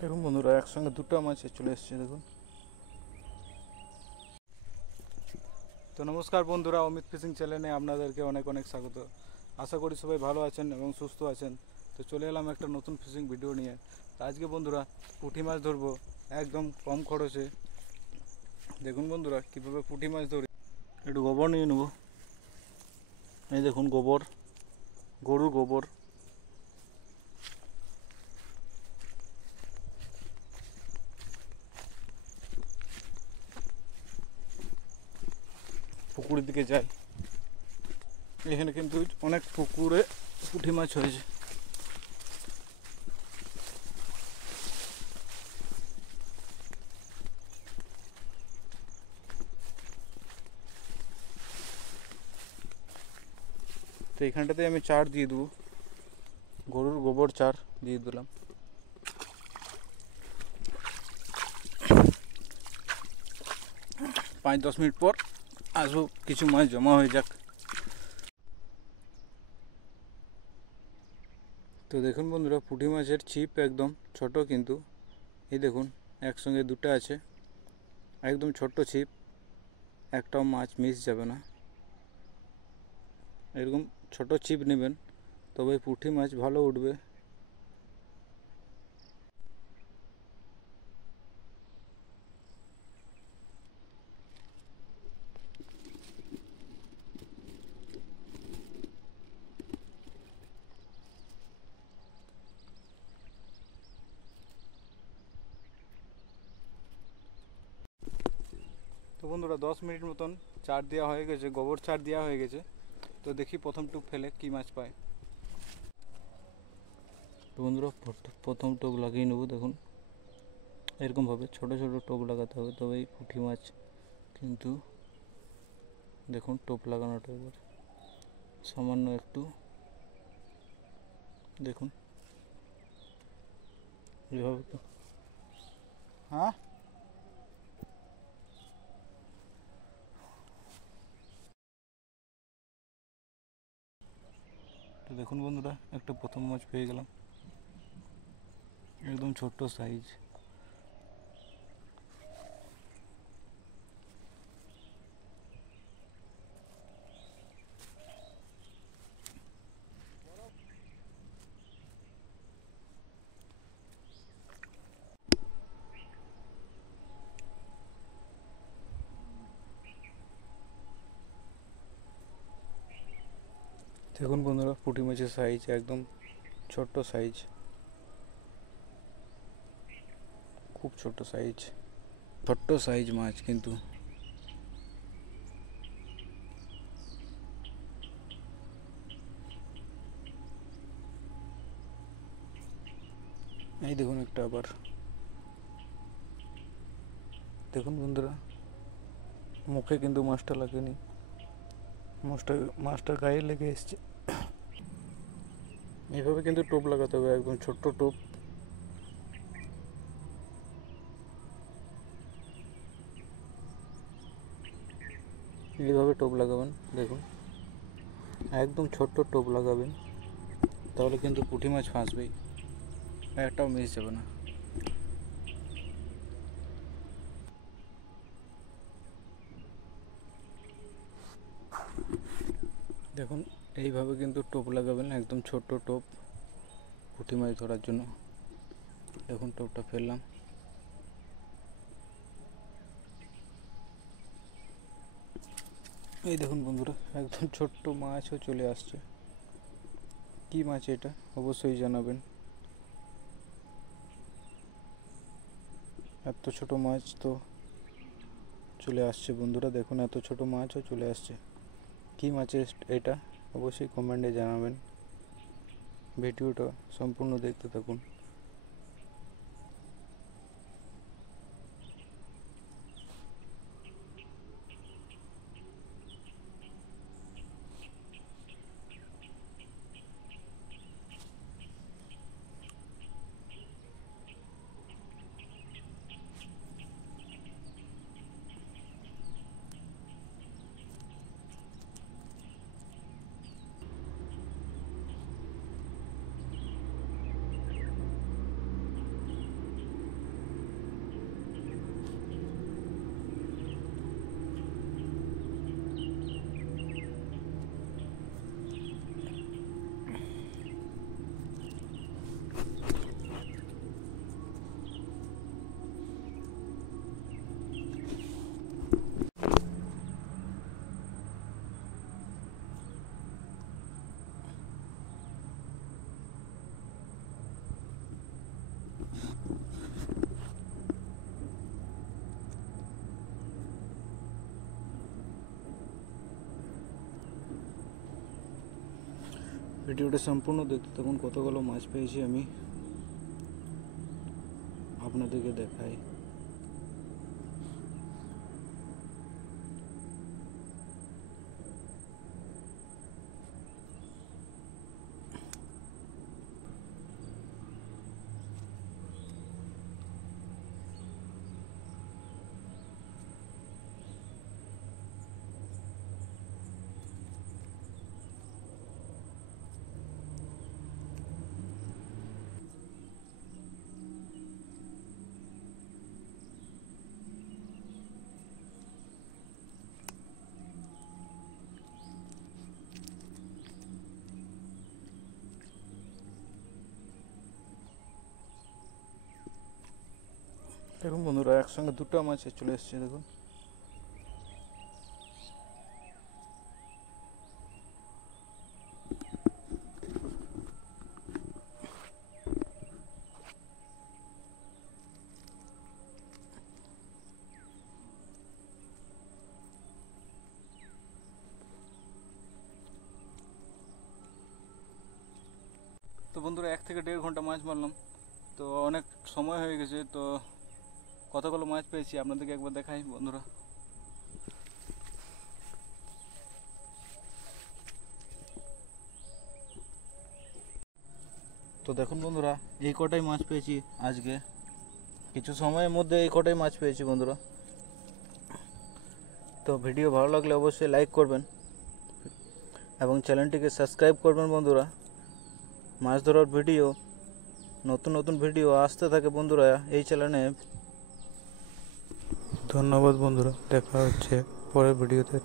দেখুন বন্ধুরা, একসঙ্গে দুটো মাছ চলে এসছে দেখুন। তো নমস্কার বন্ধুরা, অমিত ফিশিং চ্যানেলে আপনাদেরকে অনেক অনেক স্বাগত। আশা করি সবাই ভালো আছেন এবং সুস্থ আছেন। তো চলে এলাম একটা নতুন ফিশিং ভিডিও নিয়ে। তো আজকে বন্ধুরা পুঁটি মাছ ধরবো একদম কম খরচে। দেখুন বন্ধুরা কীভাবে পুঁটি মাছ ধরি। একটু গোবর নিয়ে নেব। এই দেখুন গোবর, গরুর গোবর। পুকুরের দিকে যাই, এখানে কিন্তু অনেক পুকুরে পুঁটি মাছ হয়েছে। তো এখানটাতে আমি চার দিয়ে দেবো, গরুর গোবর চার দিয়ে দিলাম। 5-10 মিনিট পর আসবো, কিছু মাছ জমা হয়ে যাক। তো দেখুন বন্ধুরা, পুঁটি মাছের ছিপ একদম ছোট, কিন্তু এই দেখুন একসঙ্গে দুটো আছে। একদম ছোট্ট ছিপ, একটাও মাছ মিস যাবে না। এরকম ছোট ছিপ নেবেন, তবে পুঁটি মাছ ভালো উঠবে। তো বন্ধুরা 10 মিনিট মতন চার দেওয়া হয়ে গেছে, গোবর চার দেওয়া হয়ে গেছে। তো দেখি প্রথম টোপ ফেলে কি মাছ পায়। তো বন্ধুরা প্রথম টোপ লাগিয়ে নেব। দেখুন এরকমভাবে ছোট ছোট টোপ লাগাতে হবে, তবেই পুঁটি মাছ। কিন্তু দেখুন টোপ লাগানোটা এবার সামান্য একটু দেখুন এভাবে। হ্যাঁ, তো দেখুন বন্ধুরা, একটা প্রথম মাছ পেয়ে গেলাম, একদম ছোট্ট সাইজ। দেখুন বন্ধুরা, পুঁটি মাছের সাইজ একদম ছোট্ট সাইজ, খুব ছোট্ট সাইজ, ছোট্ট সাইজ মাছ। কিন্তু এই দেখুন একটা আবার। দেখুন বন্ধুরা, মুখে কিন্তু মাছটা লাগেনি, মাছটা গায়ে লেগে এসছে। এইভাবে কিন্তু টোপ লাগাতে হবে, একদম ছোট্ট টোপ। এইভাবে টোপ লাগাবেন, দেখুন একদম ছোট্ট টোপ লাগাবেন, তাহলে কিন্তু পুঁটি মাছ ফাঁসবেই, একটাও মিস যাবে না। দেখুন এইভাবে কিন্তু টোপ লাগাবেন, একদম ছোট্ট টোপ পুঁটি মাছ ধরার জন্য। দেখুন টোপটা ফেললাম। এই দেখুন বন্ধুরা, একদম ছোট্ট মাছও চলে আসছে। কি মাছ এটা অবশ্যই জানাবেন। এত ছোট মাছ তো চলে আসছে বন্ধুরা, দেখুন এত ছোট মাছও চলে আসছে। কি মাছের এটা অবশ্যই কমেন্টে জানাবেন। ভিডিওটা সম্পূর্ণ দেখতে থাকুন। ভিডিওটা সম্পূর্ণ দেখতে থাকুন। কতগুলো মাছ পেয়েছি আমি আপনাদেরকে দেখাই। দেখুন বন্ধুরা, একসঙ্গে দুটো মাছ চলে এসছে। দেখুন তো বন্ধুরা, 1 থেকে 1.5 ঘন্টা মাছ মারলাম, তো অনেক সময় হয়ে গেছে। তো কতগুলো মাছ পেয়েছি আপনাদেরকে একবার দেখাই বন্ধুরা। তো দেখুন বন্ধুরা, এই কটাই মাছ পেয়েছি আজকে, কিছু সময়ের মধ্যে এই কটাই মাছ পেয়েছি বন্ধুরা। তো ভিডিও ভালো লাগলে অবশ্যই লাইক করবেন এবং চ্যানেলটিকে সাবস্ক্রাইব করবেন বন্ধুরা। মাছ ধরার ভিডিও, নতুন নতুন ভিডিও আসতে থাকে বন্ধুরা এই চ্যানেলে। ধন্যবাদ বন্ধুরা, দেখা হচ্ছে পরের ভিডিওতে।